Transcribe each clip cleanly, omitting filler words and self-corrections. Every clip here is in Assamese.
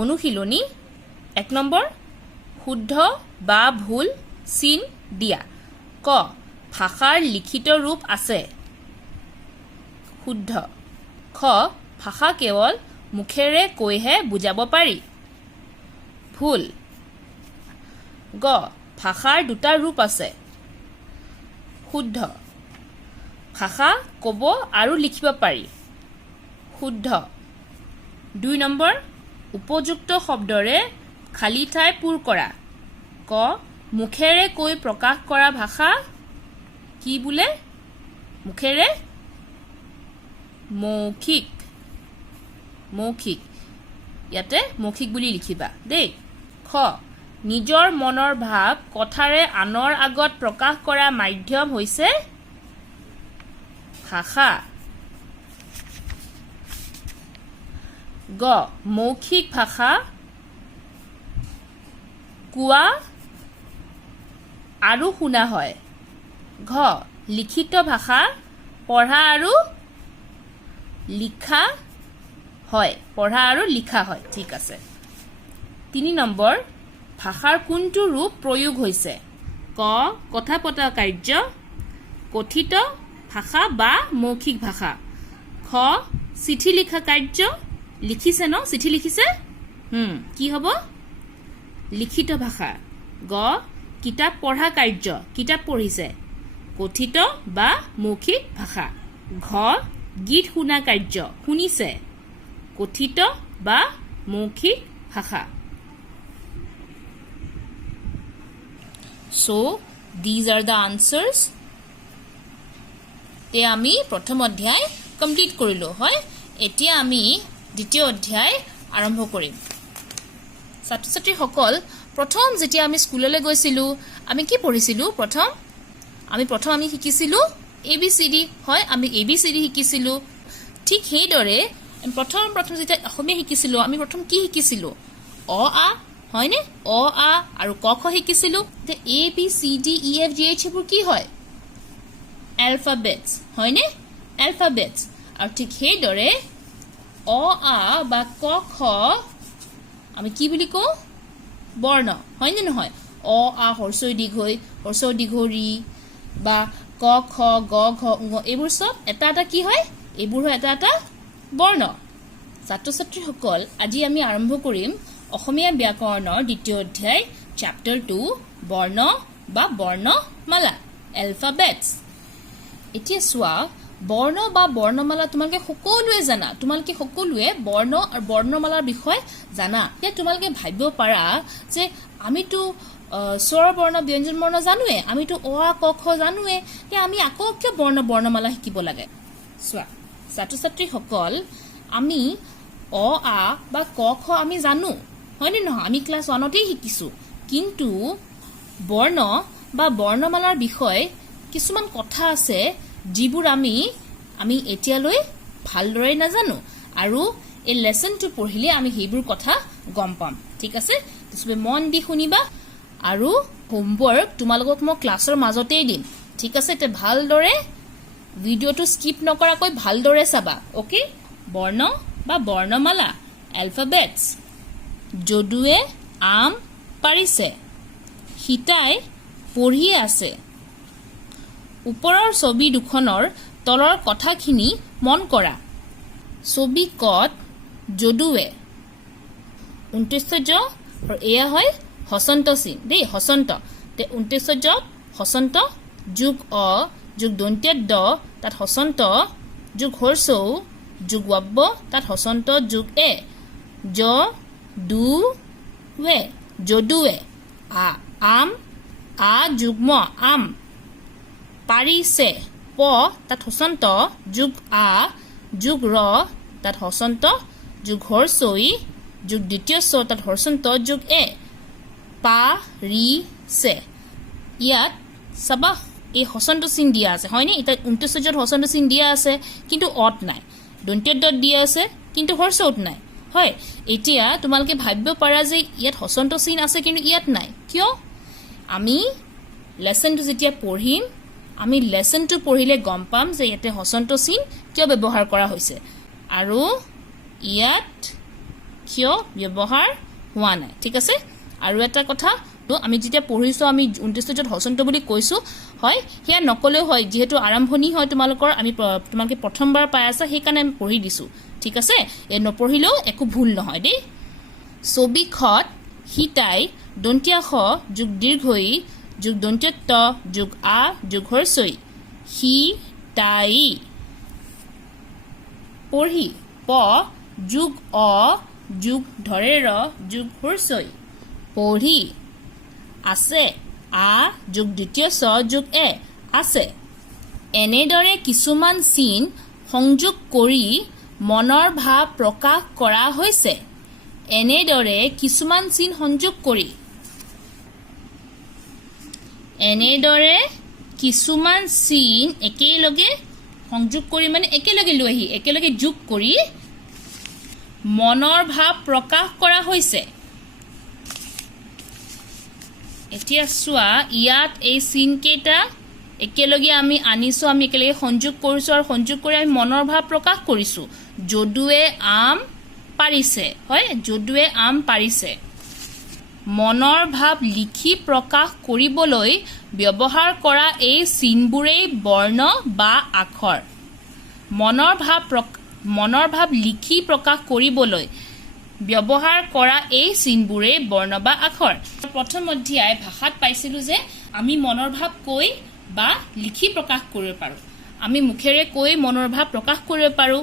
অনুশীলনী 1 নম্বৰ শুদ্ধ বা ভুল চিন দিয়া ক ভাষাৰ লিখিত ৰূপ আছে শুদ্ধ খ ভাষা কেৱল মুখেৰে কৈহে বুজাব পাৰি ভুল গ ভাষাৰ দুটা ৰূপ আছে শুদ্ধ ভাষা ক'ব আৰু লিখিব পাৰি শুদ্ধ 2 নম্বৰ উপযুক্ত শব্দৰে খালি ঠাই পূৰ কৰা ক মুখেৰে কৈ প্ৰকাশ কৰা ভাষা কি বোলে মুখেৰে মৌখিক মৌখিক ইয়াতে মৌখিক বুলি লিখিবা দেই খ নিজৰ মনৰ ভাৱ কথাৰে আনৰ আগত প্ৰকাশ কৰা মাধ্যম হৈছে ভাষা গ মৌখিক ভাষা কোৱা আৰু শুনা হয় ঘ লিখিত ভাষা পঢ়া আৰু লিখা হয় পঢ়া আৰু লিখা হয় ঠিক আছে 3 নম্বৰ ভাষাৰ কোনটো ৰূপ প্ৰয়োগ হৈছে ক কথা পতা কাৰ্য কথিত ভাষা বা মৌখিক ভাষা খ চিঠি লিখা কাৰ্য লিখিছে ন চিঠি লিখিছে কি হ'ব লিখিত ভাষা গ কিতাপ পঢ়া কাৰ্য কিতাপ পঢ়িছে কথিত বা মৌখিক ভাষা ঘ গীত শুনা কাৰ্য শুনিছে কথিত বা মৌখিক ভাষা So these are the answers তে আমি প্ৰথম অধ্যায় কমপ্লিট কৰিলো হয় এতিয়া আমি দ্বিতীয় অধ্যায় আৰম্ভ কৰিম ছাত্ৰ-ছাত্ৰী সকল প্ৰথম যেতিয়া আমি স্কুললৈ গৈছিলো আমি কি পঢ়িছিলো প্ৰথম আমি শিকিছিলো ABCD হয় আমি ABCD শিকিছিলো ঠিক সেইদৰে প্ৰথম যেতিয়া অসমীয়া শিকিছিলো আমি প্ৰথম কি শিকিছিলো অ আ হয়নে অ আ আৰু ক খ শিকিছিলো তে ABCD EF GH এবোৰ কি হয় alphabets হয়নে alphabets আৰু ঠিক সেইদৰে অ আ বা ক খ আমি কি বুলি কওঁ বৰ্ণ হয়নে নহয় অ আ হৰ্ষই দীঘৰি বা ক খ গ ঘ ঙ এইবোৰ সব এটা এটা কি হয় এইবোৰ হয় এটা বৰ্ণ ছাত্ৰ-ছাত্ৰীসকল আজি আমি আৰম্ভ কৰিম অসমীয়া ব্যাকৰণৰ দ্বিতীয় অধ্যায় চ্যাপ্টাৰ 2 বৰ্ণ বা বৰ্ণমালা alphabets এতিয়া চোৱা বৰ্ণ বা বৰ্ণমালা তোমালোকে সকলোৱে জানা তোমালোকে সকলোৱে বৰ্ণ আৰু বৰ্ণমালাৰ বিষয় জানা এতিয়া তোমালোকে ভাবিব পাৰা যে আমিতো স্বৰ বৰ্ণ ব্যঞ্জন বৰ্ণ জানোৱে আমিতো অ আ ক খ জানোৱে যে আমি আকৌ কিয় বৰ্ণমালা শিকিব লাগে চোৱা ছাত্ৰ-ছাত্ৰীসকল আমি অ আ বা ক খ আমি জানো হয়নে নহয় আমি ক্লাছ 1তেই শিকিছো কিন্তু বৰ্ণ বা বৰ্ণমালাৰ বিষয় কিছুমান কথা আছে যিবোৰ আমি এতিয়ালৈ ভালদৰে নাজানো আৰু এই লেসনটো পঢ়িলে আমি সেইবোৰ কথা গম পাম ঠিক আছে তুমি মন দি শুনিবা আৰু হোমৱৰ্ক তোমালোকক মই ক্লাছৰ মাজতেই দিম ঠিক আছে তে ভালদৰে ভিডিওটো স্কিপ নকৰাকৈ ভালদৰে চাবা ওকে বৰ্ণ বা বৰ্ণমালা alphabets যদুৱে আম পাৰিছে হিতাই পঢ়ি আছে ওপৰৰ ছবি দুখনৰ তলৰ কথাখিনি মন কৰা ছবি কত যদুৱে 29 আৰু এয়া হয় হসন্ত চিন দেই হসন্ত তে 29 হসন্ত যোগ অ যোগ দন্ত্য দ তাত হসন্ত যোগ হৰ্ষৌ যোগ ৱব্ব তাত হসন্ত যোগ এ জ দু ৱে যদুৱে আ আম আ যুগ্ম আম পাৰিছে প তাত হসন্ত যোগ আ যোগ ৰ তাত হসন্ত যোগ হৰ্ষৈ যোগ দ্বিতীয় স তাত হসন্ত যোগ এ পাৰিছে ইয়াত সবা এই হসন্ত চিন দিয়া আছে হয়নে এটা 29 হসন্ত চিন দিয়া আছে কিন্তু অত নাই দন্ত্য দ দিয়া আছে কিন্তু হৰ্ষত নাই হয় এতিয়া তোমালকে ভাবিব পাৰা যে ইয়াত হসন্ত চিন আছে কিন্তু ইয়াত নাই কিয় আমি লেসনটো যেতিয়া পঢ়িম আমি লেসনটো পঢ়িলে গম পাম যে ইয়াতে হসন্ত চিন কিয় ব্যৱহাৰ কৰা হৈছে আৰু ইয়াত কিয় ব্যৱহাৰ হোৱা নাই ঠিক আছে আৰু এটা কথা তো আমি যেতিয়া পঢ়িছো আমি 29 হসন্ত বুলি কৈছো হয় হেয়া নকলেও হয় যেহেতু আৰম্ভণি হয় তোমালোকৰ আমি তোমালোকে প্ৰথমবাৰ পাই আছা সেই কাৰণে আমি পঢ়ি দিছো ঠিক আছে এ নপঢ়িলেও একো ভুল নহয় দেই ছবিখত হিতাই দন্তীয়া খ যোগ দীৰ্ঘই যোগ দন্তীয় ত যোগ আ যোগ হৰ্ষই হি তাই পঢ়ি প যোগ অ যোগ ধৰে ৰ যোগ হৰ্ষই পঢ়ি আছে আ যোগ দ্বিতীয় স যোগ এ আছে এনেদৰে কিছুমান চিন সংযোগ কৰি মনৰ ভাৱ প্ৰকাশ কৰা হৈছে এনেদৰে কিছুমান চিন সংযোগ কৰি এনেদৰে কিছুমান চিন একেলগে সংযোগ কৰি মানে একেলগে লৈ আহি একেলগে যোগ কৰি মনৰ ভাৱ প্ৰকাশ কৰা হৈছে এতিয়া চোৱা ইয়াত এই চিন কেইটা একেলগে আমি আনিছো আমি একেলগে সংযোগ কৰিছো আৰু সংযোগ কৰি আমি মনৰ ভাৱ প্ৰকাশ কৰিছো যদুৱে আম পাৰিছে হয় যদুৱে আম পাৰিছে মনৰ ভাৱ লিখি প্ৰকাশ কৰিবলৈ ব্যৱহাৰ কৰা এই চিনবোৰেই বৰ্ণ বা আখৰ মনৰ ভাৱ লিখি প্ৰকাশ কৰিবলৈ ব্যৱহাৰ কৰা এই চিনবোৰেই বৰ্ণ বা আখৰ প্ৰথম অধ্যায় ভাষাত পাইছিলো যে আমি মনৰ ভাৱ কৈ বা লিখি প্ৰকাশ কৰিব পাৰো আমি মুখেৰে কৈ মনৰ ভাৱ প্ৰকাশ কৰিব পাৰো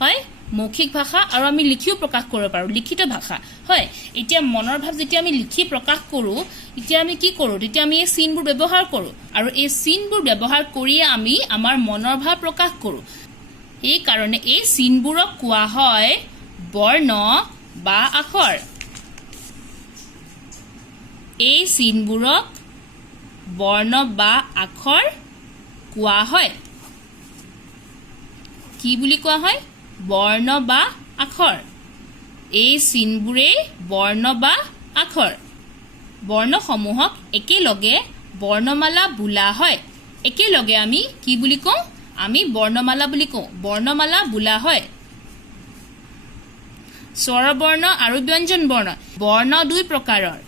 হয় মৌখিক ভাষা আৰু আমি লিখিও প্ৰকাশ কৰিব পাৰো লিখিত ভাষা হয় এতিয়া মনৰ ভাৱ যেতিয়া আমি লিখি প্ৰকাশ কৰো এতিয়া আমি কি কৰো তেতিয়া আমি এই চিনবোৰ ব্যৱহাৰ কৰো আৰু এই চিনবোৰ ব্যৱহাৰ কৰিয়ে আমি আমাৰ মনৰ ভাৱ প্ৰকাশ কৰো এই কাৰণে এই চিনবোৰক কোৱা হয় বৰ্ণ বা আখৰ এই চিনবোৰক বৰ্ণ বা আখৰ কোৱা হয় কি বুলি কোৱা হয় বৰ্ণ বা আখৰ এই চিনবোৰেই বৰ্ণ বা আখৰ বৰ্ণসমূহক একেলগে বৰ্ণমালা বোলা হয় একেলগে আমি কি বুলি কওঁ আমি বৰ্ণমালা বুলি কওঁ বৰ্ণমালা বোলা হয় স্বৰবৰ্ণ আৰু ব্যঞ্জন বৰ্ণ বৰ্ণ দুই প্ৰকাৰৰ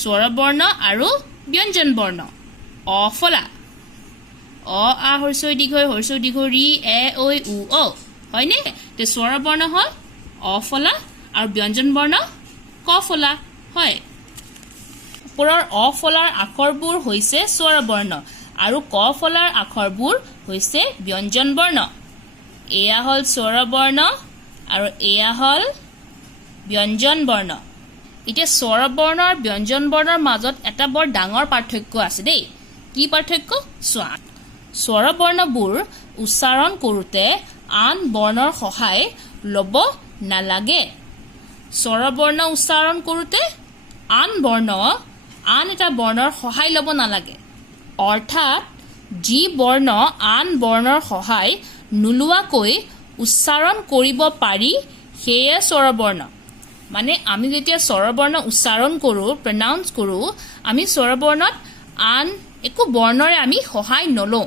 স্বৰবৰ্ণ আৰু ব্যঞ্জন বৰ্ণ অফলা অ আ হৰ্ষই দীৰ্ঘ ৰি এ ঐ উ ঔ হয়নে তে স্বৰবৰ্ণ হ'ল অফলা আৰু ব্যঞ্জন বৰ্ণ কফলা হয় ওপৰৰ অফলাৰ আখৰবোৰ হৈছে স্বৰবৰ্ণ আৰু কফলাৰ আখৰবোৰ হৈছে ব্যঞ্জন বৰ্ণ এয়া হ'ল স্বৰবৰ্ণ আৰু এয়া হ'ল ব্যঞ্জন বৰ্ণ এতিয়া স্বৰবৰ্ণ আৰু ব্যঞ্জন বৰ্ণৰ মাজত এটা বৰ ডাঙৰ পাৰ্থক্য আছে দেই কি পাৰ্থক্য চোৱা স্বৰবৰ্ণবোৰ উচ্চাৰণ কৰোঁতে আন বৰ্ণৰ সহায় ল'ব নালাগে স্বৰবৰ্ণ উচ্চাৰণ কৰোঁতে আন এটা বৰ্ণৰ সহায় ল'ব নালাগে অৰ্থাৎ যি বৰ্ণ আন বৰ্ণৰ সহায় নোলোৱাকৈ উচ্চাৰণ কৰিব পাৰি সেয়ে স্বৰবৰ্ণ মানে আমি যেতিয়া স্বৰবৰ্ণ উচ্চাৰণ কৰোঁ প্ৰনাউন্স কৰোঁ আমি স্বৰবৰ্ণত আন একো বৰ্ণৰে আমি সহায় নলওঁ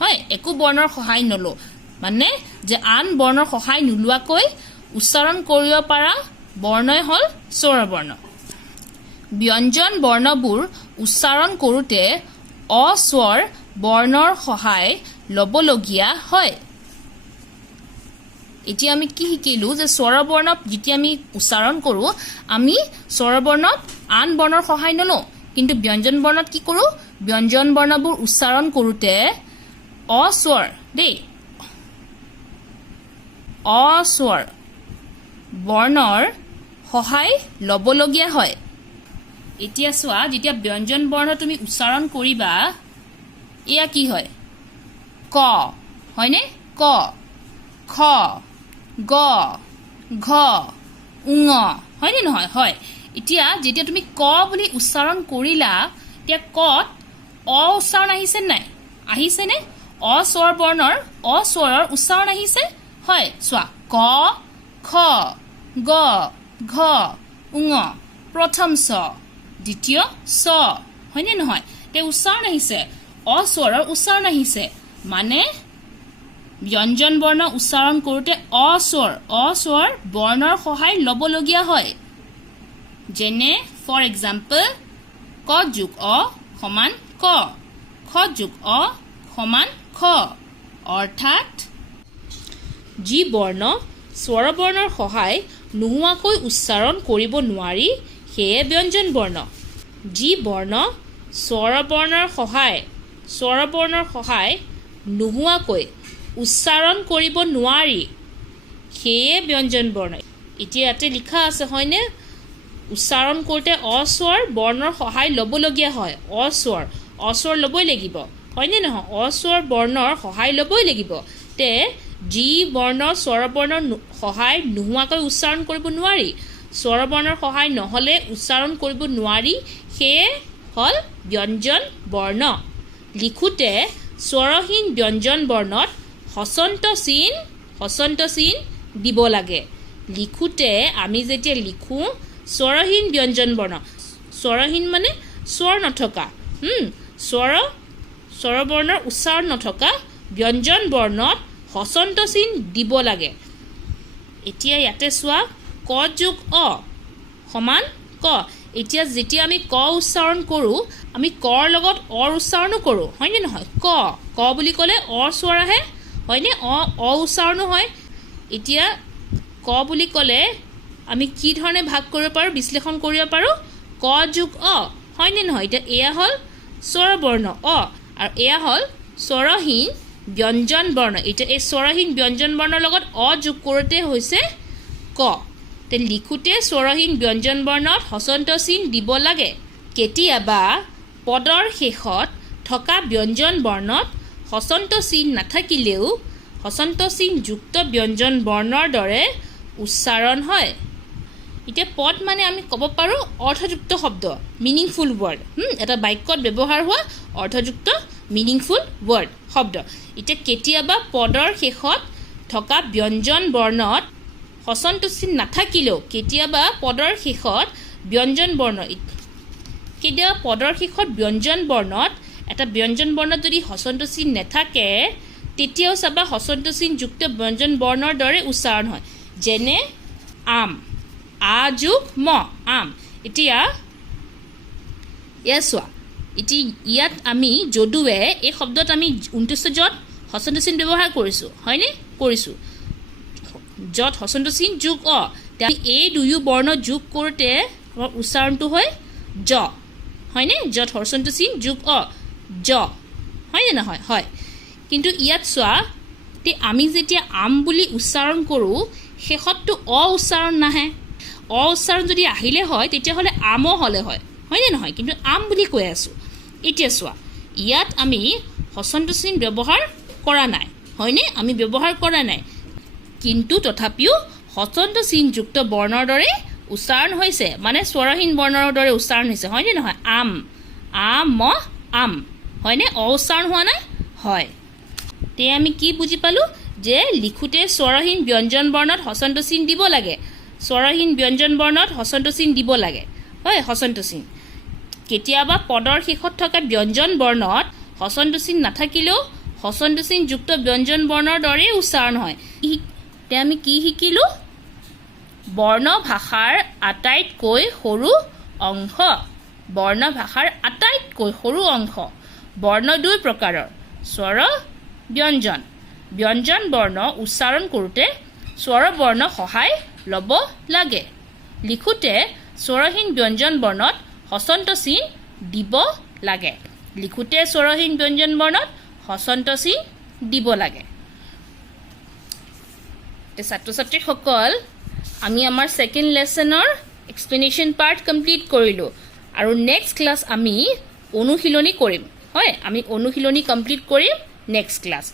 হয় একো বৰ্ণৰ সহায় নলওঁ মানে যে আন বৰ্ণৰ সহায় নোলোৱাকৈ উচ্চাৰণ কৰিব পৰা বৰ্ণই হ'ল স্বৰবৰ্ণ ব্যঞ্জন বৰ্ণবোৰ উচ্চাৰণ কৰোঁতে অস্বৰ বৰ্ণৰ সহায় ল'বলগীয়া হয় এতিয়া আমি কি শিকিলো যে স্বৰবৰ্ণ যেতিয়া আমি উচ্চাৰণ কৰোঁ আমি স্বৰবৰ্ণত আন বৰ্ণৰ সহায় নলওঁ কিন্তু ব্যঞ্জন বৰ্ণত কি কৰোঁ ব্যঞ্জন বৰ্ণবোৰ উচ্চাৰণ কৰোঁতে অস্বৰ দেই অস্বৰ বৰ্ণৰ সহায় ল'বলগীয়া হয় এতিয়া চোৱা যেতিয়া ব্যঞ্জন বৰ্ণ তুমি উচ্চাৰণ কৰিবা এয়া কি হয় ক হয়নে ক খ গ ঘ উঙ হয়নে নহয় হয় এতিয়া যেতিয়া তুমি ক বুলি উচ্চাৰণ কৰিলা এতিয়া কত অ উচ্চাৰণ আহিছে নাই আহিছেনে অস্বৰ বৰ্ণৰ অস্বৰৰ উচ্চাৰণ আহিছে হয় চোৱা ক খ গ ঘ উঙ প্ৰথম স দ্বিতীয় স হয়নে নহয় তে উচ্চাৰণ আহিছে অস্বৰৰ উচ্চাৰণ আহিছে মানে ব্যঞ্জন বৰ্ণ উচ্চাৰণ কৰোঁতে অস্বৰ বৰ্ণৰ সহায় ল'বলগীয়া হয় যেনে ফৰ এক্সাম্পল ক যোগ অ সমান ক খ যোগ অ সমান খ অৰ্থাৎ যি বৰ্ণ স্বৰবৰ্ণৰ সহায় নোহোৱাকৈ উচ্চাৰণ কৰিব নোৱাৰি সেয়ে ব্যঞ্জন বৰ্ণ যি বৰ্ণ স্বৰবৰ্ণৰ সহায় নোহোৱাকৈ উচ্চাৰণ কৰিব নোৱাৰি সেয়ে ব্যঞ্জন বৰ্ণ এতিয়া ইয়াতে লিখা আছে হয়নে উচ্চাৰণ কৰোঁতে অস্বৰ বৰ্ণৰ সহায় ল'বলগীয়া হয় অস্বৰ ল'বই লাগিব হয়নে নহয় অস্বৰ বৰ্ণৰ সহায় ল'বই লাগিব তে যি বৰ্ণ স্বৰবৰ্ণৰ সহায় নোহোৱাকৈ উচ্চাৰণ কৰিব নোৱাৰি স্বৰবৰ্ণৰ সহায় নহ'লে উচ্চাৰণ কৰিব নোৱাৰি সেয়ে হ'ল ব্যঞ্জন বৰ্ণ লিখোঁতে স্বৰহীন ব্যঞ্জন বৰ্ণত হচন্ত চিন দিব লাগে লিখোঁতে আমি যেতিয়া লিখোঁ স্বৰহীন ব্যঞ্জন বৰ্ণ স্বৰহীন মানে স্বৰ নথকা স্বৰবৰ্ণৰ উচ্চাৰণ নথকা ব্যঞ্জন বৰ্ণত হচন্ত চিন দিব লাগে এতিয়া ইয়াতে চোৱা ক যোগ অ সমান ক এতিয়া যেতিয়া আমি ক উচ্চাৰণ কৰোঁ আমি কৰ লগত অৰ উচ্চাৰণো কৰোঁ হয়নে নহয় ক বুলি ক'লে অৰ স্বৰ আহে হয়নে অ উচ্চাৰণো হয় এতিয়া ক বুলি ক'লে আমি কি ধৰণে ভাগ কৰিব পাৰোঁ বিশ্লেষণ কৰিব পাৰোঁ ক যোগ অ হয়নে নহয় এতিয়া এয়া হ'ল স্বৰবৰ্ণ অ আৰু এয়া হ'ল স্বৰহীন ব্যঞ্জন বৰ্ণ এতিয়া এই স্বৰহীন ব্যঞ্জন বৰ্ণৰ লগত অ যোগ কৰোঁতে হৈছে ক তে লিখোঁতে স্বৰহীন ব্যঞ্জন বৰ্ণত হচন্ত চিন দিব লাগে কেতিয়াবা পদৰ শেষত থকা ব্যঞ্জন বৰ্ণত হচন্ত চিন নাথাকিলেও হচন্ত চিন যুক্ত ব্যঞ্জন বৰ্ণৰ দৰে উচ্চাৰণ হয় এতিয়া পদ মানে আমি ক'ব পাৰোঁ অৰ্থযুক্ত শব্দ মিনিংফুল ৱৰ্ড এটা বাক্যত ব্যৱহাৰ হোৱা অৰ্থযুক্ত মিনিংফুল ৱৰ্ড শব্দ এতিয়া কেতিয়াবা পদৰ শেষত থকা ব্যঞ্জন বৰ্ণত হচন্ত চিন নাথাকিলেও কেতিয়াবা পদৰ শেষত ব্যঞ্জন বৰ্ণত এটা ব্যঞ্জন বৰ্ণত যদি হচন্ত চিন নাথাকে তেতিয়াও চাবা হচন্ত চিন যুক্ত ব্যঞ্জন বৰ্ণৰ দৰে উচ্চাৰণ হয় যেনে আম আ যোগ ম আম এতিয়া চোৱা এতিয়া ইয়াত আমি যদুৱে এই শব্দত আমি 29 য'ত হচন্ত চিন ব্যৱহাৰ কৰিছোঁ হয়নে কৰিছোঁ য'ত হচন্ত চিন যোগ অ এই দুয়ো বৰ্ণ যোগ কৰোঁতে আমাৰ উচ্চাৰণটো হয় জ হয়নে য'ত হচন্ত চিন যোগ অ জ হয়নে নহয় হয় কিন্তু ইয়াত চোৱা আমি যেতিয়া আম বুলি উচ্চাৰণ কৰোঁ শেষততো অ উচ্চাৰণ নাহে অ উচ্চাৰণ যদি আহিলে হয় তেতিয়াহ'লে আমো হ'লে হয় হয়নে নহয় কিন্তু আম বুলি কৈ আছোঁ এতিয়া চোৱা ইয়াত আমি হচন্ত চিন ব্যৱহাৰ কৰা নাই হয়নে আমি ব্যৱহাৰ কৰা নাই কিন্তু তথাপিও হচন্ত চিনযুক্ত বৰ্ণৰ দৰে উচ্চাৰণ হৈছে মানে স্বৰহীন বৰ্ণৰ দৰে উচ্চাৰণ হৈছে হয়নে নহয় আম আম হয়নে অ উচ্চাৰণ হোৱা নাই হয় তে আমি কি বুজি পালোঁ যে লিখোঁতে স্বৰহীন ব্যঞ্জন বৰ্ণত হচন্ত চিন দিব লাগে স্বৰহীন ব্যঞ্জন বৰ্ণত হচন্ত চিন দিব লাগে হয় হচন্ত চিন কেতিয়াবা পদৰ শেষত থকা ব্যঞ্জন বৰ্ণত হচন্ত চিন নাথাকিলেও হচন্ত চিন যুক্ত ব্যঞ্জন বৰ্ণৰ দৰে উচ্চাৰণ হয় তে আমি কি শিকিলোঁ বৰ্ণ ভাষাৰ আটাইতকৈ সৰু অংশ বৰ্ণ দুই প্ৰকাৰৰ স্বৰ ব্যঞ্জন বৰ্ণ উচ্চাৰণ কৰোঁতে স্বৰবৰ্ণ সহায় ল'ব লাগে লিখোঁতে স্বৰহীন ব্যঞ্জন বৰ্ণত হচন্ত চিন দিব লাগে ছাত্ৰ ছাত্ৰীসকল আমি আমাৰ ছেকেণ্ড লেচনৰ এক্সপ্লেনেশ্যন পাৰ্ট কমপ্লিট কৰিলোঁ আৰু নেক্সট ক্লাছ আমি অনুশীলনী কৰিম হয় আমি অনুশীলনী কমপ্লিট কৰিম নেক্সট ক্লাছ